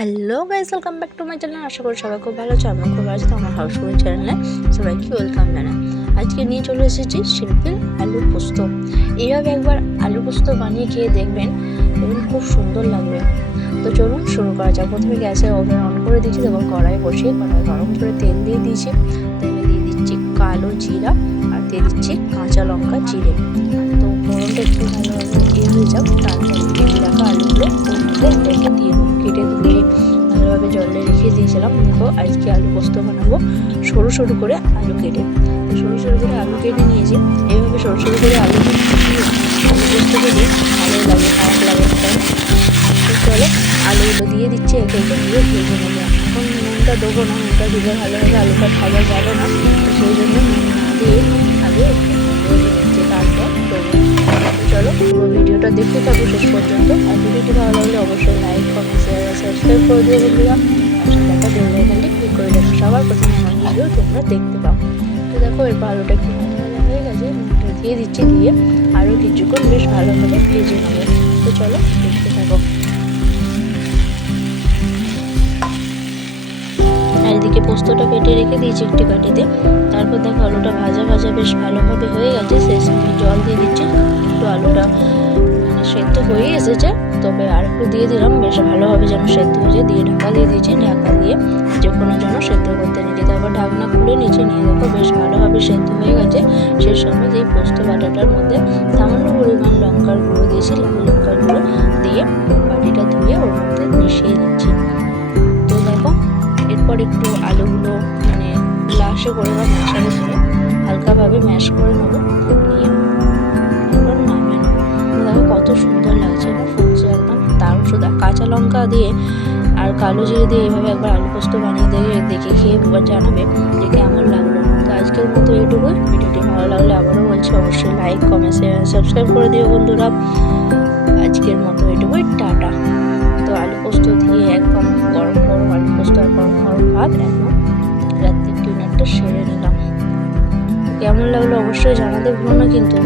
Hello guys, welcome back to my channel. আশা করি সবাই খুব ভালো আছে। আমি খুব ভালো আছি। তো আমার হাউসফুল চ্যানেলে সবাইকে ওয়েলকাম জানাই। আজকে নিয়ে চলে এসেছি সিম্পল আলু পোস্ত। এইভাবে একবার আলু পোস্ত বানিয়ে খেয়ে দেখবেন এবং খুব সুন্দর লাগবে। তো চলুন শুরু করা যাক। প্রথমে গ্যাসের ওভেন অন করে দিয়েছি, তারপর কড়াই বসিয়ে কড়াই গরম করে তেল দিয়ে দিয়েছি। তেলে দিয়ে দিচ্ছি কালো জিরা আর দিয়ে দিচ্ছি কাঁচা লঙ্কা জিরে। তো ফোড়নটা একটু ভালোভাবে হয়ে যাক, তারপরে কেটে রাখা আলুগুলো ওর মধ্যে একে দিয়ে কেটে ধুয়ে ভালোভাবে জলে রেখে দিয়েছিলাম। দেখো আজকে আলু পোস্ত বানাবো সরু সরু করে আলু কেটে। সরু সরু করে আলু কেটে নিয়েছি। এইভাবে সরু সরু করে আলু দিয়ে আলু পোস্ত খেতে ভালোই লাগে, খারাপ লাগে না। তো চলো আলুগুলো দিয়ে দিচ্ছি, একে একে দিয়ে ভেজে নেবো। এখন নুনটা দেবো না, নুনটা দিলে ভালোভাবে আলুটা খাওয়া যাবে না, তো সেই জন্য নুন না দিয়ে আলু একটু ভেজে নিচ্ছি, তারপর দেবো। চলো পুরো ভিডিওটা দেখতে থাকো শেষ পর্যন্ত। আর ভিডিওটি ভালো লাগলে অবশ্যই লাইক, কমেন্ট, শেয়ার আর সাবস্ক্রাইব করে দিও বন্ধুরা। পাশে থাকা বেল আইকনটি ক্লিক করে দেখো, সবার প্রথমে আমার ভিডিও তোমরা দেখতে পাও। তো দেখো এরপর আলুটা একটু ভাজা হয়ে গেছে, নুনটা দিয়ে দিচ্ছি, দিয়ে আরও কিছুক্ষণ বেশ ভালোভাবে ভেজে নেবো। তো চলো দেখতে থাকো। আর এদিকে পোস্তটা কেটে রেখে দিয়েছি একটি বাটিতে। তারপর দেখো আলুটা ভাজা ভাজা বেশ ভালোভাবে হয়ে গেছে, সেই সময় জল দিয়ে দিচ্ছি। একটু আলুটা সেদ্ধ হয়ে এসেছে, তবে আর একটু দিয়ে দিলাম বেশ ভালোভাবে যেন সেদ্ধ হয়ে দিয়ে ঢাকা দিয়ে দিয়েছি। ঢাকা দিয়ে যে কোনো জন্য সেদ্ধ করতে নিয়েছি। তারপর ঢাকনা খুলে নিচে নিয়ে দেখো বেশ ভালোভাবে সেদ্ধ হয়ে গেছে। সেই সময় এই পোস্ত বাটাটার মধ্যে সামান্য পরিমাণ লঙ্কার গুঁড়ো দিয়েছি, লাল লঙ্কার গুঁড়ো দিয়ে বাটিটা ধুয়ে ওর মধ্যে মিশিয়ে দিচ্ছি। তো দেখো এরপর একটু আলুগুলো গ্লাসে করে বা ম্যাশারে করে হালকাভাবে ম্যাশ করে নেবো, নিয়ে এরপর নামিয়ে নেবো। দেখো কত সুন্দর লাগছে না, ফুটছে একদম। তার শুধু কাঁচা লঙ্কা দিয়ে আর কালো জিরে দিয়ে এইভাবে একবার আলু পোস্ত বানিয়ে দেখে খেয়ে জানাবে যে কেমন লাগলো। তো আজকের মতো এইটুকুই। ভিডিওটি ভালো লাগলে আবারও বলছি অবশ্যই লাইক, কমেন্ট, শেয়ার, সাবস্ক্রাইব করে দিও বন্ধুরা। আজকের মতো এইটুকুই, টাটা। তো আলু পোস্ত দিয়ে একদম গরম গরম আলু পোস্ত আর গরম গরম ভাত একদম রাত্রির ডিনারটা সেরে নিলাম। কেমন লাগলো অবশ্যই জানাতে ভুলো না কিন্তু।